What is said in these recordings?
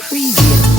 Preview.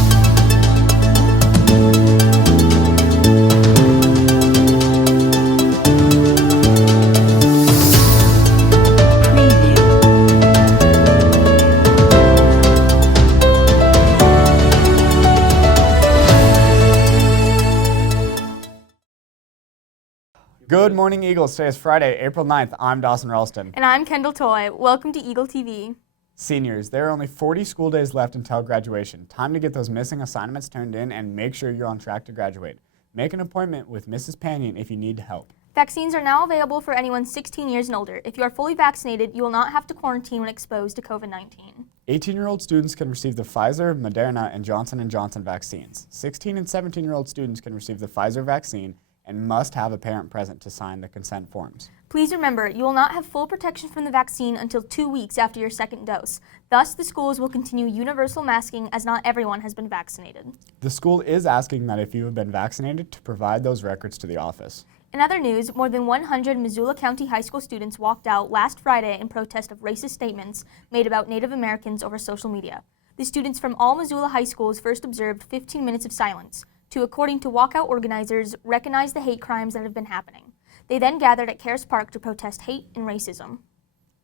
Good morning, Eagles. Today is Friday, April 9th. I'm Dawson Ralston. And I'm Kendall Toy. Welcome to Eagle TV. Seniors, there are only 40 school days left until graduation. Time to get those missing assignments turned in and make sure you're on track to graduate. Make an appointment with Mrs. Panion if you need help. Vaccines are now available for anyone 16 years and older. If you are fully vaccinated, you will not have to quarantine when exposed to COVID-19. 18-year-old students can receive the Pfizer, Moderna, and Johnson & Johnson vaccines. 16 and 17-year-old students can receive the Pfizer vaccine and must have a parent present to sign the consent forms. Please remember, you will not have full protection from the vaccine until 2 weeks after your second dose. Thus, the schools will continue universal masking as not everyone has been vaccinated. The school is asking that if you have been vaccinated to provide those records to the office. In other news, more than 100 Missoula County high school students walked out last Friday in protest of racist statements made about Native Americans over social media. The students from all Missoula high schools first observed 15 minutes of silence to, according to walkout organizers, recognize the hate crimes that have been happening. They then gathered at Cares Park to protest hate and racism.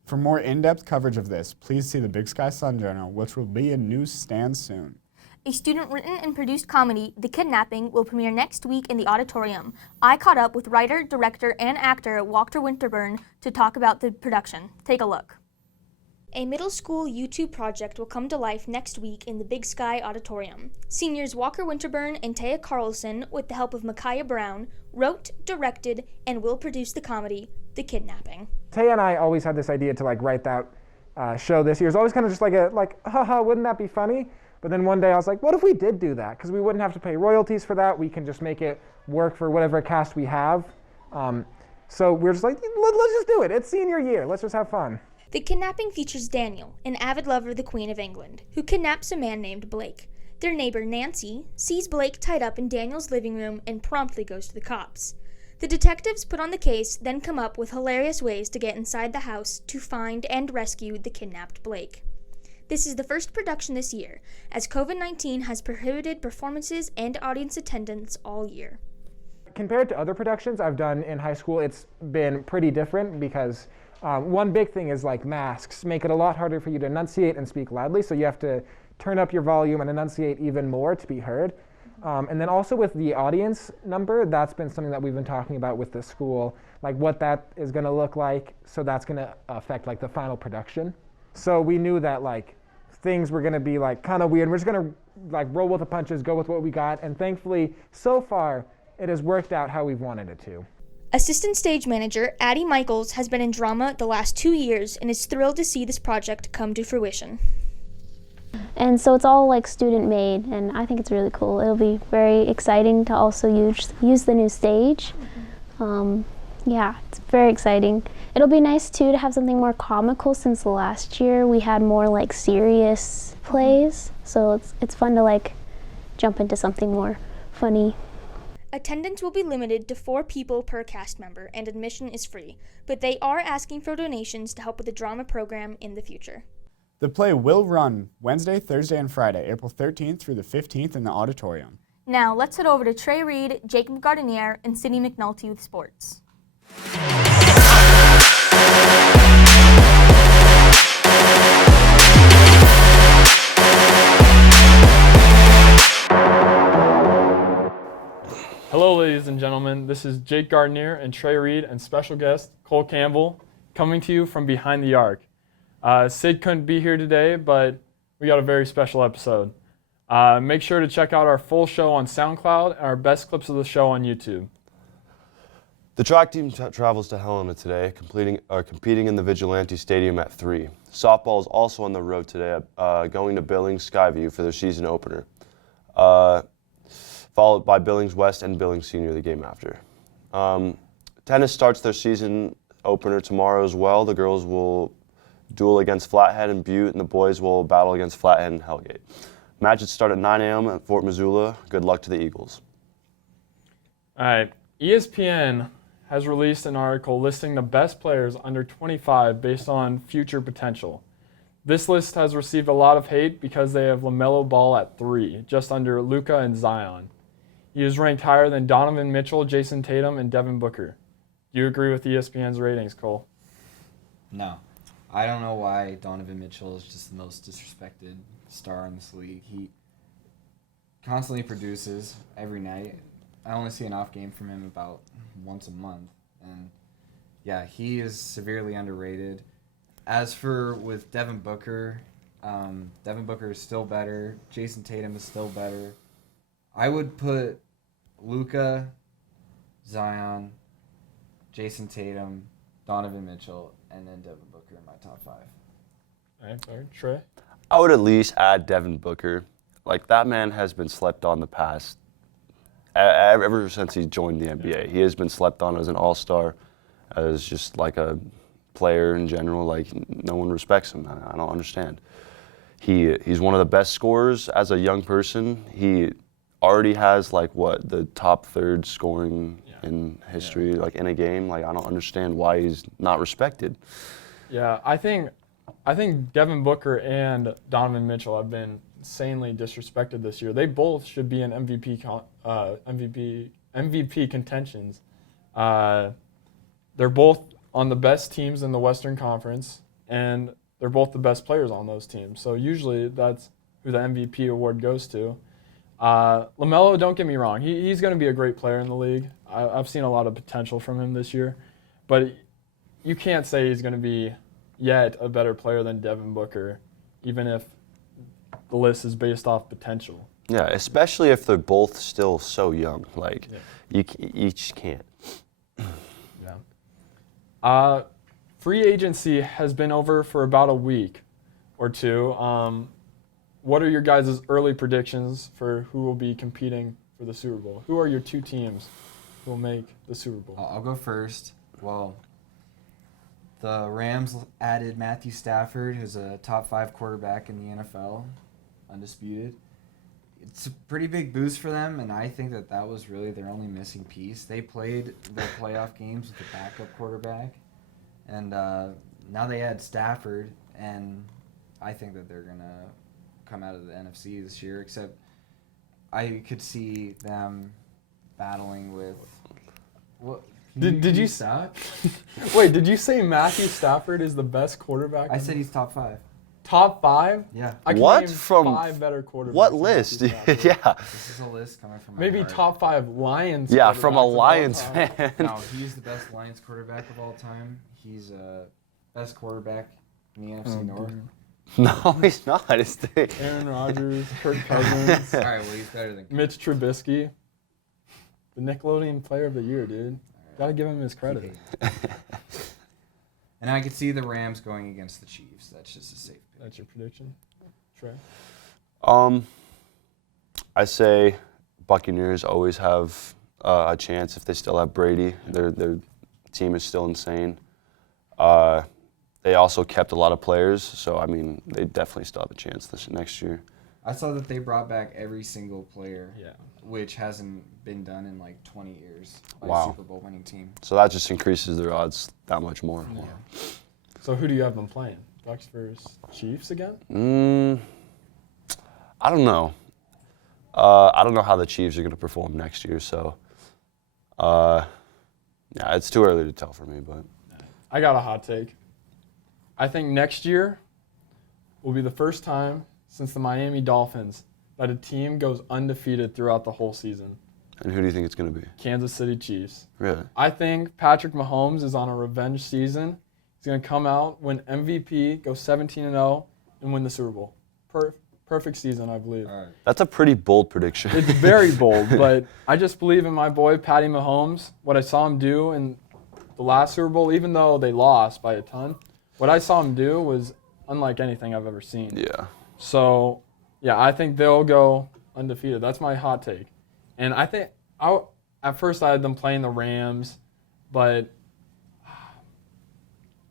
For more in-depth coverage of this, please see the Big Sky Sun Journal, which will be in newsstands soon. A student-written and produced comedy, The Kidnapping, will premiere next week in the auditorium. I caught up with writer, director, and actor Walker Winterburn to talk about the production. Take a look. A middle school YouTube project will come to life next week in the Big Sky Auditorium. Seniors Walker Winterburn and Taya Carlson, with the help of Micaiah Brown, wrote, directed, and will produce the comedy, The Kidnapping. Taya and I always had this idea to write that show this year. It's always kind of just haha, wouldn't that be funny? But then one day I was like, what if we did do that? Because we wouldn't have to pay royalties for that. We can just make it work for whatever cast we have. So we're just like, let's just do it. It's senior year. Let's just have fun. The Kidnapping features Daniel, an avid lover of the Queen of England, who kidnaps a man named Blake. Their neighbor, Nancy, sees Blake tied up in Daniel's living room and promptly goes to the cops. The detectives put on the case, then come up with hilarious ways to get inside the house to find and rescue the kidnapped Blake. This is the first production this year, as COVID-19 has prohibited performances and audience attendance all year. Compared to other productions I've done in high school, it's been pretty different because one big thing is masks make it a lot harder for you to enunciate and speak loudly, so you have to turn up your volume and enunciate even more to be heard. And then also with the audience number, that's been something that we've been talking about with the school, what that is going to look like, so that's going to affect the final production. So we knew that things were going to be kind of weird. We're just going to roll with the punches, go with what we got, and thankfully, so far, it has worked out how we've wanted it to. Assistant stage manager Addie Michaels has been in drama the last 2 years and is thrilled to see this project come to fruition. And so it's all student made, and I think it's really cool. It'll be very exciting to also use the new stage. Yeah, it's very exciting. It'll be nice too to have something more comical, since last year we had more serious plays. So it's fun to jump into something more funny. Attendance will be limited to 4 people per cast member, and admission is free, but they are asking for donations to help with the drama program in the future. The play will run Wednesday, Thursday, and Friday, April 13th through the 15th in the auditorium. Now, let's head over to Trey Reed, Jacob Gardenier, and Sydney McNulty with sports. Hello, ladies and gentlemen. This is Jake Gardner and Trey Reed and special guest Cole Campbell coming to you from behind the arc. Sid couldn't be here today, but we got a very special episode. Make sure to check out our full show on SoundCloud and our best clips of the show on YouTube. The track team travels to Helena today, competing in the Vigilante Stadium at 3. Softball is also on the road today, going to Billings Skyview for their season opener, followed by Billings West and Billings Senior the game after. Tennis starts their season opener tomorrow as well. The girls will duel against Flathead and Butte, and the boys will battle against Flathead and Hellgate. Matches start at 9 a.m. at Fort Missoula. Good luck to the Eagles. All right, ESPN has released an article listing the best players under 25 based on future potential. This list has received a lot of hate because they have LaMelo Ball at 3, just under Luka and Zion. He is ranked higher than Donovan Mitchell, Jason Tatum, and Devin Booker. Do you agree with ESPN's ratings, Cole? No. I don't know why Donovan Mitchell is just the most disrespected star in this league. He constantly produces every night. I only see an off game from him about once a month. And yeah, he is severely underrated. As for with Devin Booker is still better. Jason Tatum is still better. I would put Luka, Zion, Jason Tatum, Donovan Mitchell, and then Devin Booker in my top 5. All right, Trey? I would at least add Devin Booker. Like, that man has been slept on the past, ever since he joined the NBA. He has been slept on as an all-star, as just like a player in general. Like, no one respects him. I don't understand. He's one of the best scorers as a young person. He already has, like, the top third scoring in history, like, in a game. Like, I don't understand why he's not respected. Yeah, I think Devin Booker and Donovan Mitchell have been insanely disrespected this year. They both should be in MVP contentions. They're both on the best teams in the Western Conference, and they're both the best players on those teams. So usually that's who the MVP award goes to. LaMelo, don't get me wrong, he's going to be a great player in the league. I've seen a lot of potential from him this year, but you can't say he's going to be yet a better player than Devin Booker, even if the list is based off potential. Yeah, especially if they're both still so young. Like, you each can't. Yeah. Free agency has been over for about a week or two. What are your guys' early predictions for who will be competing for the Super Bowl? Who are your 2 teams who will make the Super Bowl? I'll go first. Well, the Rams added Matthew Stafford, who's a top 5 quarterback in the NFL, undisputed. It's a pretty big boost for them, and I think that was really their only missing piece. They played their playoff games with the backup quarterback, and now they add Stafford, and I think that they're going to come out of the NFC this year, except I could see them battling with... What? Did you stop? Wait, did you say Matthew Stafford is the best quarterback? I said he's top 5. Top 5? Yeah. I can What? name From 5 better quarterbacks. What than list? Matthew Stafford. Yeah. This is a list coming from my Maybe heart. top 5 Lions. Yeah, from a quarterbacks of all Lions time. fan. No, he's the best Lions quarterback of all time. He's best quarterback in the NFC North. No, he's not. It's the... Aaron Rodgers, Kirk Cousins, All right, well, he's better than Mitch Trubisky. The Nickelodeon Player of the Year, dude. Gotta give him his credit. And I could see the Rams going against the Chiefs. That's just a safe pick. That's your prediction, Trey? I say Buccaneers always have a chance if they still have Brady. Their team is still insane. They also kept a lot of players, so, I mean, they definitely still have a chance this next year. I saw that they brought back every single player, Yeah. which hasn't been done in like 20 years by Wow. a Super Bowl winning team. So that just increases their odds that much more. Yeah. So who do you have them playing? Bucs versus Chiefs again? I don't know. I don't know how the Chiefs are going to perform next year, so yeah, it's too early to tell for me. But I got a hot take. I think next year will be the first time since the Miami Dolphins that a team goes undefeated throughout the whole season. and who do you think it's going to be? Kansas City Chiefs. Really? I think Patrick Mahomes is on a revenge season. He's going to come out, win MVP, go 17-0, and win the Super Bowl. Perfect season, I believe. All right. That's a pretty bold prediction. It's very bold, but I just believe in my boy, Patty Mahomes. What I saw him do in the last Super Bowl, even though they lost by a ton, what I saw him do was unlike anything I've ever seen. Yeah. So, yeah, I think they'll go undefeated. That's my hot take. And I think at first I had them playing the Rams, but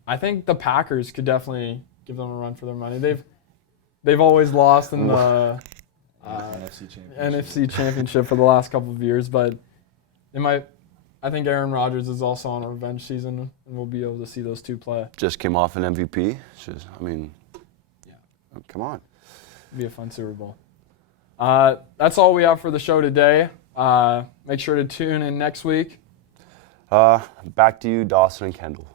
I think the Packers could definitely give them a run for their money. They've always lost in the NFC Championship. NFC Championship for the last couple of years, but they might. I think Aaron Rodgers is also on a revenge season, and we'll be able to see those two play. Just came off an MVP. I mean, Yeah. Come on. It'd be a fun Super Bowl. That's all we have for the show today. Make sure to tune in next week. Back to you, Dawson and Kendall.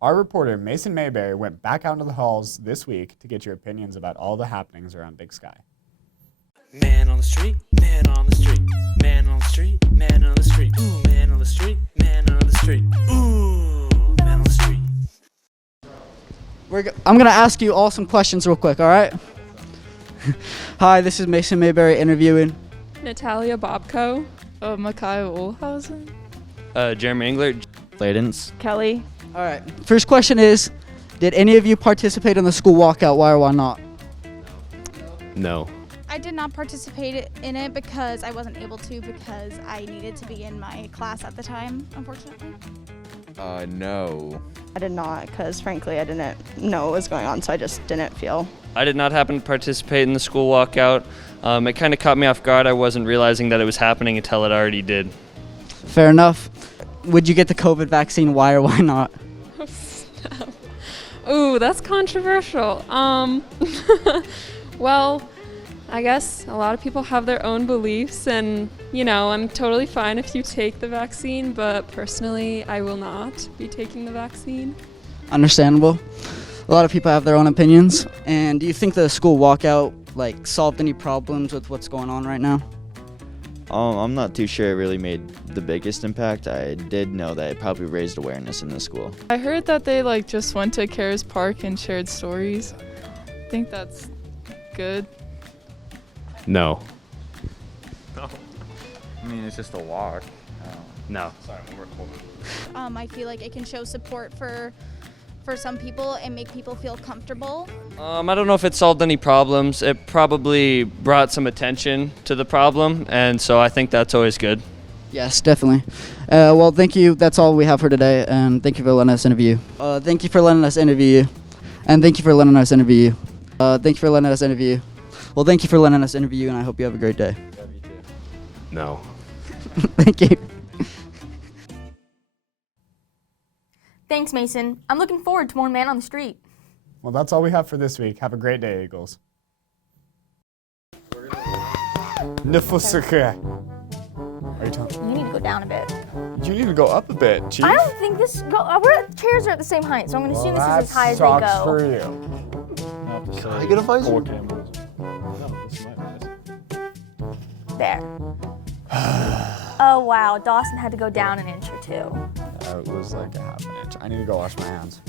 Our reporter, Mason Mayberry, went back out into the halls this week to get your opinions about all the happenings around Big Sky. Man on the street, man on the street, man on the street, man on the street, ooh, man on the street, man on the street, ooh, man on the street. I'm going to ask you all some questions real quick, all right? Hi, this is Mason Mayberry interviewing Natalia Bobko, Micaiah Olhausen, Jeremy Engler, Ladence, Kelly. All right. First question is, did any of you participate in the school walkout? Why or why not? No. I did not participate in it because I wasn't able to because I needed to be in my class at the time, unfortunately. No. I did not because frankly I didn't know what was going on, so I just didn't feel. I did not happen to participate in the school walkout. It kind of caught me off guard. I wasn't realizing that it was happening until it already did. Fair enough. Would you get the COVID vaccine? Why or why not? Ooh, that's controversial. Well, I guess a lot of people have their own beliefs, and I'm totally fine if you take the vaccine, but personally, I will not be taking the vaccine. Understandable. A lot of people have their own opinions. And do you think the school walkout solved any problems with what's going on right now? I'm not too sure it really made the biggest impact. I did know that it probably raised awareness in the school. I heard that they just went to Cares Park and shared stories. I think that's good. No. No. I mean, it's just a walk. No. Sorry, we're cold. I feel like it can show support for some people and make people feel comfortable. I don't know if it solved any problems. It probably brought some attention to the problem, and so I think that's always good. Yes, definitely. Well, thank you. That's all we have for today, and thank you for letting us interview you. Thank you for letting us interview you. And thank you for letting us interview you. Thank you for letting us interview you. Well, thank you for letting us interview you, and I hope you have a great day. No. Thank you. Thanks, Mason. I'm looking forward to more Man on the Street. Well, that's all we have for this week. Have a great day, Eagles. Nefusaka. Are you talking? You need to go down a bit. You need to go up a bit, Chief. I don't think this. Chairs are at the same height, so I'm going to assume this is as high as they go. Sucks for you. I get a visor? Cole Campbell. No, this is my visor. There. Oh wow, Dawson had to go down an inch or two. It was like a half an inch. I need to go wash my hands.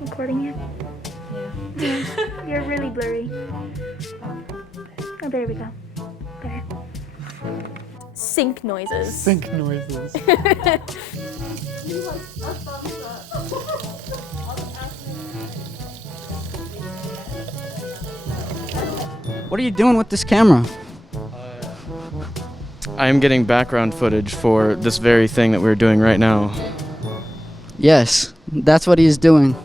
Recording you? Yeah. You're really blurry. Oh, there we go. There. Sink noises. Sink noises. What are you doing with this camera? I am getting background footage for this very thing that we're doing right now. Yes, that's what he's doing.